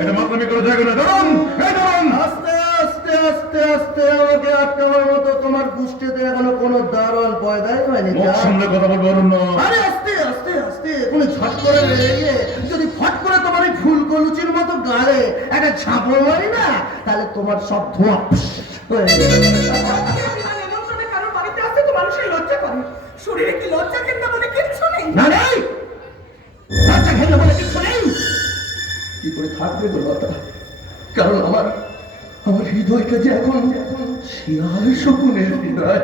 এটা মাতলামি করা যাবে না। দাঁড়ান, এই দাঁড়ান। আস্তে আস্তে আস্তে আস্তে আমাকে আটকাবার মতো তোমার গোষ্ঠীতে এখনো কোনো দারোয়ান পয়দাই হয়নি। মুখ সামনে কথা বলবো অরণ্য। আরে আস্তে আস্তে আস্তে কোনো ঝট করে বেড়ে গিয়ে যদি ফট করে তোমার এই ফুলকলুচির মতো গাড়ে একটা ঝাঁপড় মারি না, তাহলে তোমার সব ধোঁয়া হয়ে শরীরে কি লজ্জা ঘেন্না বলে কিচ্ছু নেই? না নেই, লজ্জা ঘেন্না বলে কিচ্ছু নেই। কি করে থাকবে গো লতা? কারণ আমার আমার হৃদয়টা যে এখন শিয়াল শকুনের হৃদয়।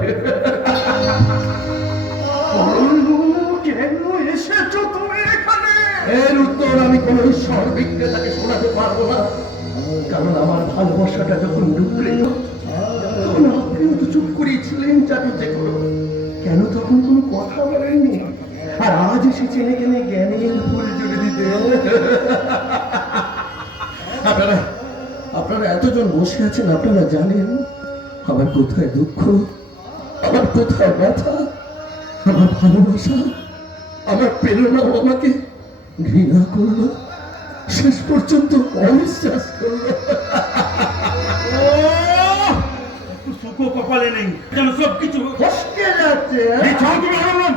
কেন এসেছো তুমি এখানে? এর উত্তর আমি কোন ঈশ্বর বিক্রেতাকে শোনাতে পারবো না। কারণ আমার ভালোবাসাটা যখন ডুবল তখন আপনিও তো চুপ করেছিলেন চাটুর্যে করো। কেন তখন কোনো কথা বলেননি? আর আজ এসে চেনে কেনে জ্ঞানের ফুল জুড়ে দিতে। আপনারা আপনারা এতজন বসে আছেন, আপনারা জানেন আমার কোথায় দুঃখ, আমার কোথায় ব্যথা, আমার ভালোবাসা, আমার প্রেরণা আমাকে ঘৃণা করলো, শেষ পর্যন্ত অবিশ্বাস করলো। সুখও কপালে নেই, যেন সবকিছু ফসকে যাচ্ছে।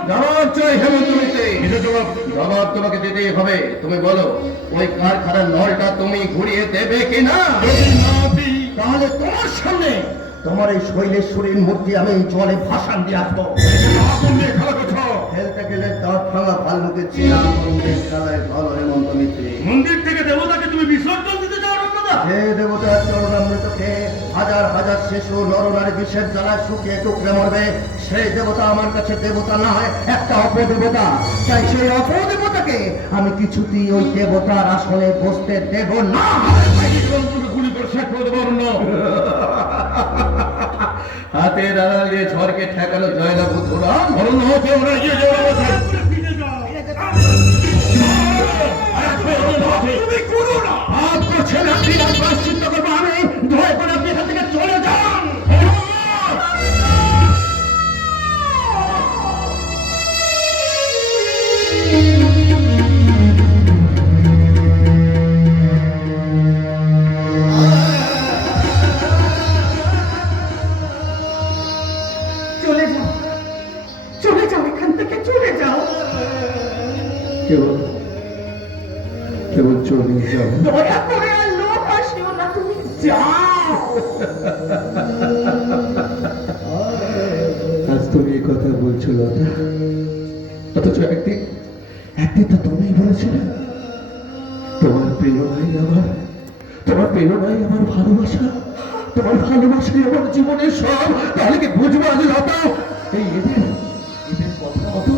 জবাব চাই হেমন্ত মিত্র। জবাব তোমাকে দিতেই হবে। তুমি বলো, ওই কারখানার নলটা তুমি ঘুরিয়ে দেবে কিনা? তাহলে তোমার সামনে তোমার এই শৈলেশ্বরীর মূর্তি আমি জলে ভাসান দিয়ে আসবো। ফেলতে গেলে দাঁত ভাঙা ভাল্লুকের চেনা মন্দির খেলায় ভালো হেমন্ত মিত্র। মন্দির থেকে দেবতাকে তুমি বিসর্জন দিতে চাও না? যে দেবতার চরণামৃতকে হাজার হাজার শিশু নরনারী বিষের জ্বালায় শুকিয়ে টুকরে মরবে, সেই দেবতা আমার কাছে দেবতা না হয় একটা অপদেবতা। তাই সেই অপদেবতাকে আমি কিছুতেই ওই দেবতার আসনে বসতে দেব না। গুলি করে শেষ করে দেবো অরণ্য। হাতের আড়ালে ঝড়কে ঠেকানো যায় না বুদ্ধরাম। অরণ্য হচ্ছে ওরা গিয়ে তুমি করো না। হাত করছেন আপনি, প্রায়শ্চিত্ত করবো আমি। দয়া করে আপনি এখান থেকে চলে যান। চলে যাও, চলে যাও, এখান থেকে চলে যাও। কেবল কেবল চলে যাও। দয়া করে আর লোক আসিও না, তুমি যাও। আজ তুমি এই কথা বলছো লতা, অথচ একদিন একদিন তো তুমিই বলেছিলে তোমার প্রেরণাই আমার ভালোবাসা, তোমার ভালোবাসাই আমার জীবনের সব। তাহলে কি বুঝবো আজ লতা, এই এদের এদের কথা মতো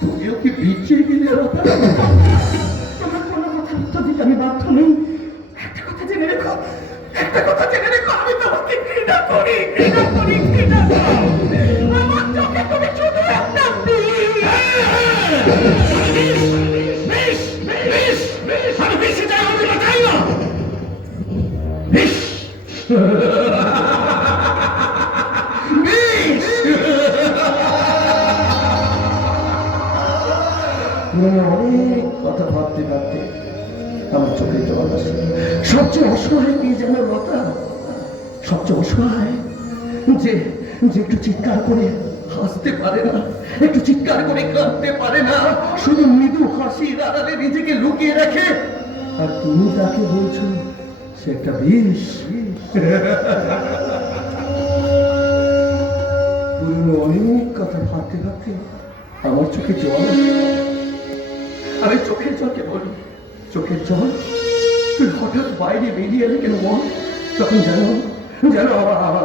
তুমিও কি বিচ্ছিয়ে গেলে লতা? তোমার কোনো কথা উত্তর দিতে আমি বাধ্য নই। একটা কথা জেনে রেখো, একটা কথা জেনে রেখো, আমি তোমাকে ঘৃণা করি, ঘৃণা করি, ঘৃণা করি। আমার চোখে তুমি শুধু একটা বিষ। আমি বেশি চাই, আমি না চাই না। অনেক কথা ভাবতে ভাবতে আমার চোখে জল আসে। সবচেয়ে অসহায় কি যেন লতা, সবচেয়ে অসহায় যে যে একটু চিৎকার করে হাসতে পারে না, একটু চিৎকার করে কাঁদতে পারে না, শুধু মৃদু হাসির আড়ালে নিজেকে লুকিয়ে রাখে। আর তুমি তাকে বলছো সে একটা বিষ। পুরনো অনেক কথা ভাবতে ভাবতে আমার চোখে জল আসে। আমি চোখের জলকে বলি, চোখের জল তুই হঠাৎ বাইরে বেরিয়ে এলে কেন বল? তখন জানো জানো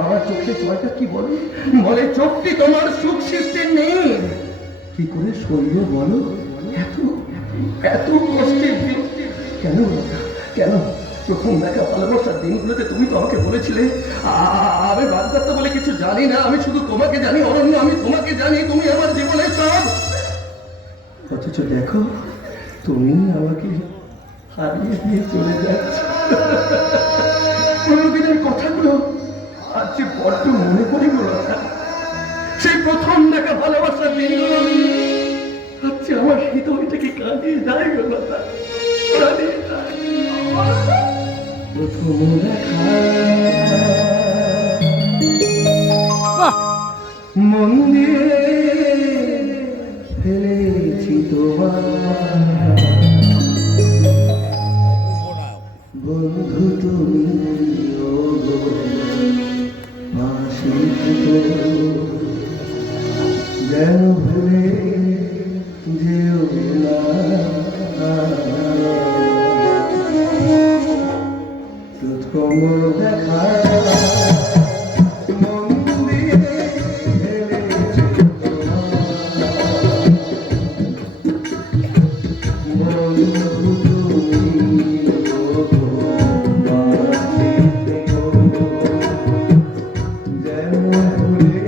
আমার চোখের জলটা কি বলে? বলে চোখটি তোমার সুখ সৃষ্টির নেই। কি করে সইব বলো এত এত কষ্টের দিন? কেন কেন? প্রথম দেখা ভালোবাসার দিনগুলোতে তুমি তো আমাকে বলেছিলে আমি বাগদত্তা বলে কিছু জানি না, আমি শুধু তোমাকে জানি অরণ্য, আমি তোমাকে জানি, তুমি আমার জীবনের সব। অথচ দেখো তুমি আমাকে হারিয়ে দিয়ে চলে যাচ্ছ। কোনদিনের কথাগুলো আজ যে বড্ড মনে পড়ে গেল। সেই প্রথম দেখা ভালোবাসার দিনগুলো আজ আমার হৃদয়টাকে কাঁদিয়ে যায় গো লতা, কাঁদিয়ে যায়। দেখা মন দিয়ে ফেলেছি তোমার বন্ধু তুমি ও গো, পাশে থেকো যেন ভুলে যেও না প্রথম দেখা মন দিয়ে ফেলেছি তোমার বন্ধু তুমি ও গো, পাশে থেকো যেন ভুলে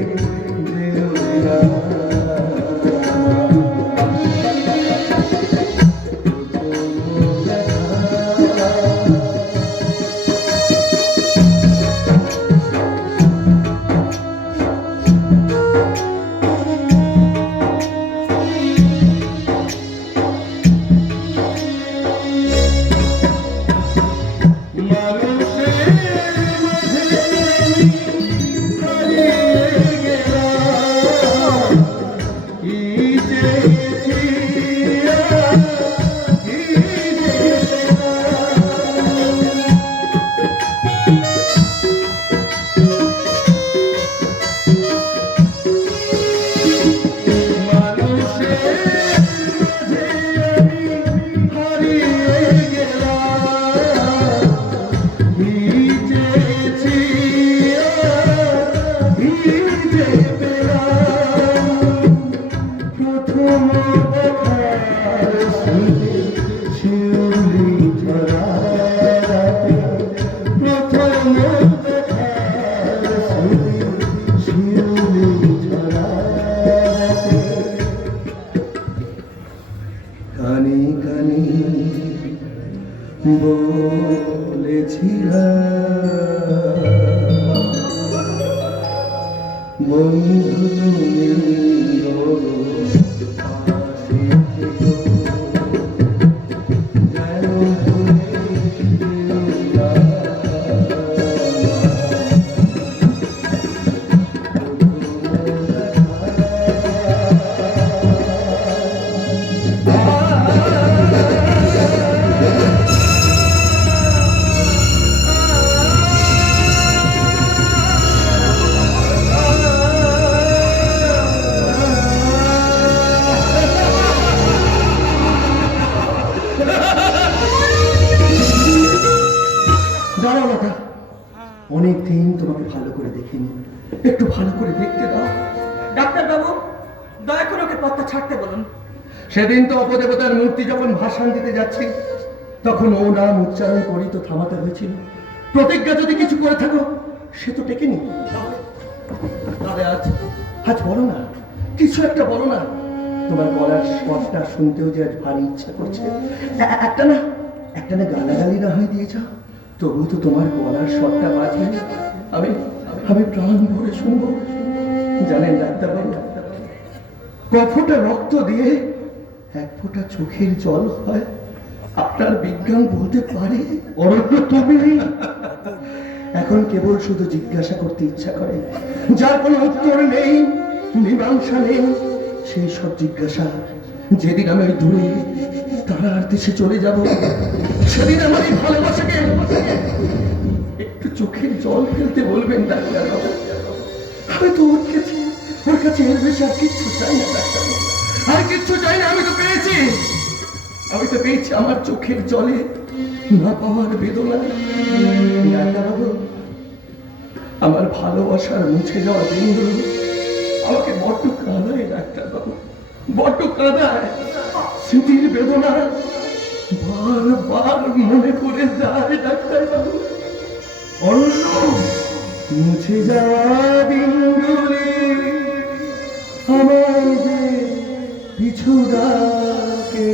যেও না কানে কানে বলেছিলাম বন্ধু তুমি ও গো, পাশে থেকো যেন ভুলে যেও না দাঁড়াও দাদা, অনেকদিন তোমাকে ভালো করে দেখিনি, একটু ভালো করে দেখতে দাও। ডাক্তারবাবু, দয়া করে ওকে পথটা ছাড়তে বলুন। সেদিন তো অপদেবতার মূর্তি যখন ভাষণ দিতে যাচ্ছি তখন ও নাম উচ্চারণ করি তো থামাতে হয়েছিল। প্রতিজ্ঞা যদি কিছু করে থাকো সে তো টেকেনি। তাহলে আজ আজ বলো না, কিছু একটা বলো না। তোমার গলার স্বরটা শুনতেও যে আজ ভারী ইচ্ছা করছে। একটা না গালাগালি না হয়ে দিয়ে যাও, তবু তো তোমার গলার স্বরটা বাজবে। আমি আমি প্রাণ ভরে শুনবো। জানেন ডাক্তারবাবু, কফটা রক্ত দিয়ে এক ফোঁটা চোখের জল হয়, আপনার বিজ্ঞান বলতে পারে অরণ্য তুমি। এখন কেবল শুধু জিজ্ঞাসা করতে ইচ্ছা করে, যার কোনো উত্তর নেই, মীমাংসা নেই। সেই সব জিজ্ঞাসা যেদিন আমি ওই দূরে তারার দেশে চলে যাব, সেদিন আমার এই ভালোবাসাকে একটু চোখের জল ফেলতে বলবেন ডাক্তারবাবু। আমি তো ওর কাছে এর বেশি আর কিচ্ছু চাই না ডাক্তারবাবু, আর কিচ্ছু চাই না। আমি তো পেয়েছি আমার চোখের জলে না পাওয়ার বেদনা। ডাক্তারবাবু, আমার ভালোবাসার মুছে যাওয়া দিনগুলো আমাকে বড্ড কাঁদায় ডাক্তারবাবু, বড্ড কাঁদায়। স্মৃতির বেদনা বারবার মনে পড়ে যায় ডাক্তারবাবু। অরণ্য, মুছে যাওয়া দিনগুলি আমার যে পিছু ডাকে,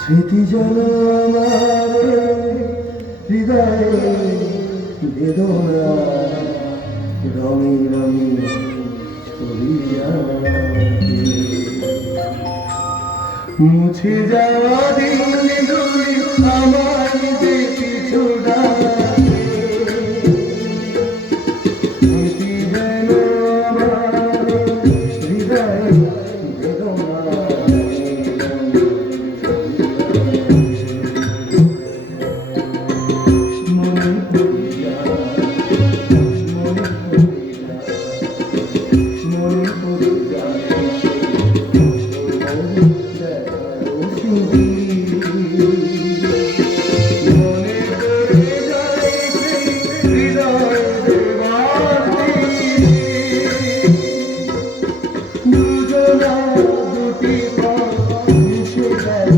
স্মৃতি যেন আমার হৃদয়ে বেদনা রঙে রঙে ছবি আঁকে। মুছে যাওয়া দিনগুলি আমার যে পিছু ডাকে, স্মৃতি যেন আমার হৃদয়ে বেদনা। মনে পড়ে যায়, মনে পড়ে যায়, মনে পড়ে যায়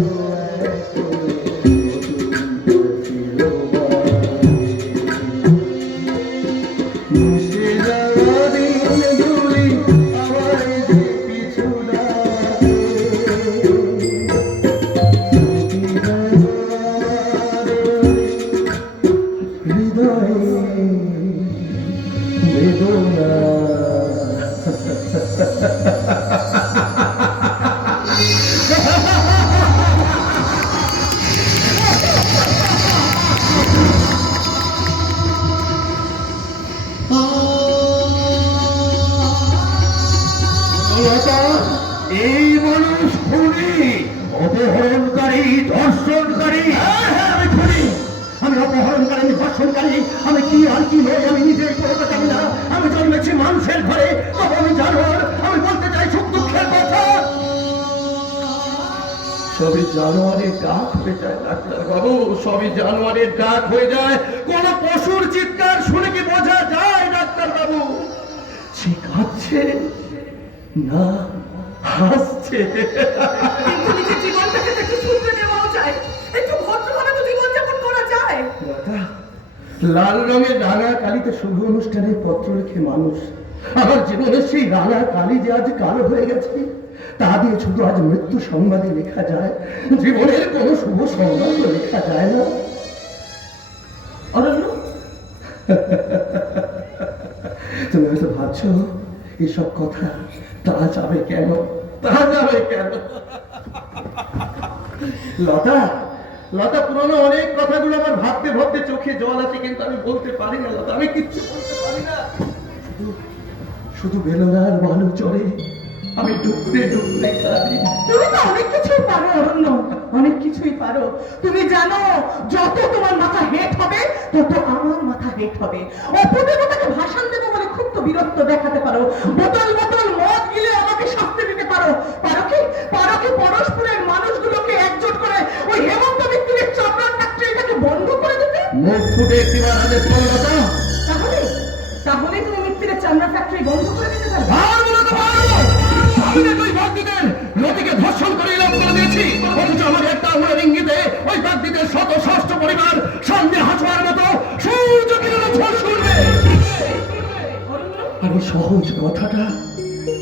এই মানুষ খুনি, অপহরণকারী, ধর্ষণকারী। আমি খুনি, আমি অপহরণকারী, ধর্ষণকারী। আমি কি আর কি নই, আমি নিজেই বলতে চাই না। আমি জন্মেছি মানুষের ঘরে, তবে আমি জানোয়ার। আমি বলতে চাই সুখ দুঃখের কথা। সবই জানোয়ারের ডাক হয়ে যায় ডাক্তার বাবু, সবই জানোয়ারের ডাক হয়ে যায়। কোন পশুর চিৎকার শুনে কি বোঝা যায় ডাক্তার বাবু? সে কাঁদছে না হাসছে। কিন্তু নিজের জীবনটাকে তো একটু শুনতে দেওয়াও যায়, একটু ভদ্রভাবে তো জীবনযাপন করা যায়। লাল রঙের রাঙা কালিতে শুভ অনুষ্ঠানের পত্র লিখে মানুষ। আমার জীবনের সেই রাঙা কালি যে আজ কালো হয়ে গেছে, তা দিয়ে শুধু আজ মৃত্যু সংবাদে লেখা যায়, জীবনের কোনো শুভ সংবাদ তো লেখা যায় না। অরণ্য, তুমি হয়তো ভাবছো এসব কথা তা যাবে কেন, তা যাবে কেন? লতা, লতা, পুরনো অনেক কথাগুলো আমার ভাবতে ভাবতে চোখে জল আছে, কিন্তু আমি বলতে পারি না লতা, আমি কিচ্ছু বলতে পারি না। শুধু বেলনার বালু চড়ে আমি ডুবতে ডুবতে কাঁদি। তুমি তো অনেক কিছুই পারো অরণ্য, অনেক কিছুই পারো। তুমি জানো যত তোমার মাথা হেট হবে তত আমার মাথা হেট হবে। অপদেবতাকে ভাষণ দেবো বলে খুব তো বীরত্ব দেখাতে পারো। বোতল বোতল মদ গিলে আমাকে শাস্তি দিতে পারো। পারো কি পরস্পরের মানুষগুলোকে একজোট করে ওই হেমন্ত মিত্রের চামড়ার ফ্যাক্টরিটাকে বন্ধ করে দিতে? মুখ ফুটে একটিবার আদেশ করো লতা। তাহলে তাহলে তুমি মিত্রের চামড়া ফ্যাক্টরি বন্ধ করে দিতে পারবে? আমি না ওই বাগদিদের নদীকে ধর্ষণ করে ইলাম করে দিয়েছি, অথচ আমার একটা আঙুলের ইঙ্গিতে ওই বাগদিদের শত ষষ্ঠ পরিবার সামনে হাসবার মতো সূর্য কিরণে ঝড় শুনবে। আর ওই সহজ কথাটা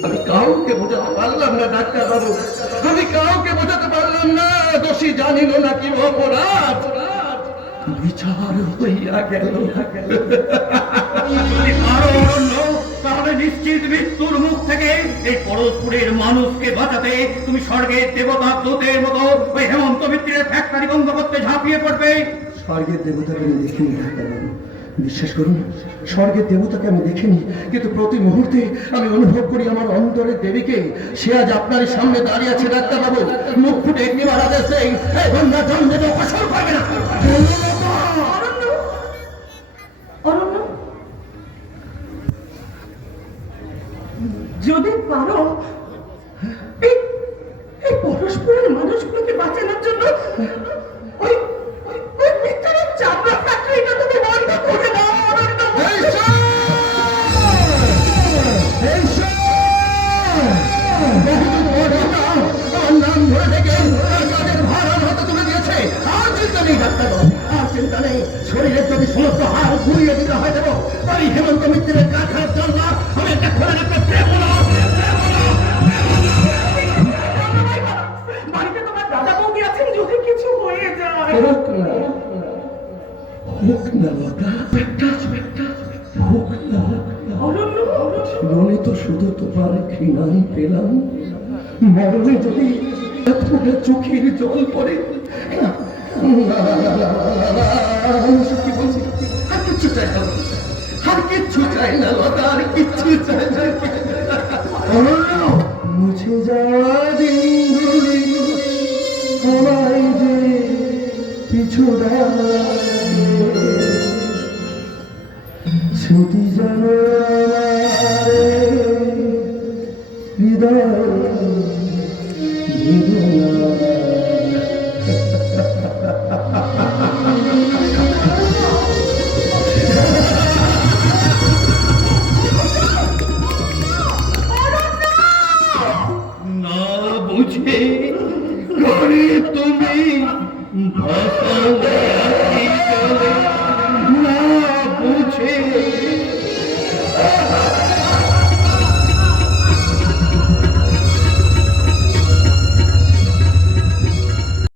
আমি কাউকে বোঝাতে পারলাম না ডাক্তার বাবু, আমি কাউকে বোঝাতে পারলাম না। দোষী জানিল না কি অপরাধ, বিচার হইয়া গেল। আরো অরণ্য, তাহলে নিশ্চিত মৃত্যুর মুখ থেকে এই পরস্পরের মানুষকে বাঁচাতে তুমি স্বর্গের দেবতা দূতের মতো ওই হেমন্ত মিত্রের ফ্যাক্টরি বন্ধ করতে ঝাঁপিয়ে পড়বে। স্বর্গের দেবতাকে আমি দেখিনি ডাক্তার বাবু, বিশ্বাস করুন স্বর্গের দেবতাকে আমি দেখিনি, কিন্তু প্রতি মুহূর্তে আমি অনুভব করি আমার অন্তরের দেবীকে। সে আজ আপনার সামনে দাঁড়িয়ে আছে ডাক্তার বাবু। মুখ ফুটে একটিবার আদেশ দেই, এই বন্ধা জন্ম দেবে অপসর করবে না। অরণ্য, অরণ্য, যদি পারো এই এই পরস্পরের মানুষগুলোকে বাঁচানোর জন্য ওই ওই মিত্রের চামড়া ফ্যাক্টরিটা তুমি বন্ধ করে দাও অরণ্য। আমার নাম ধরে থেকে তাদের ভার আমার হাতে তুলে দিয়েছে। আর চিন্তা নেই ডাক্তার বাবু, আর চিন্তা নেই। শরীরের যদি সমস্ত হার ঘুরিয়ে দিতে হয় দেবো, তাই হেমন্ত মিত্রের কারখানার জন্য আমি একটা খোলা রাখতে দেবো না। বাড়িতে তোমার দাদা বৌদি আছেন, যদি কিছু হয়ে যায়। হোক না লতা, হোক না। অরণ্য, মনে তো শুধু তোমার ঘৃণাই পেলাম। মরণে যদি তোমার চোখের জল পড়ে না, না, না, না, না, না, না, আমি সত্যি বলছি, আর কিচ্ছু চাই না, আর কিচ্ছু চাই না লতা, আর কিচ্ছু চাই না। মুছে যাওয়া দিনগুলি আমায় যে পিছু ডাক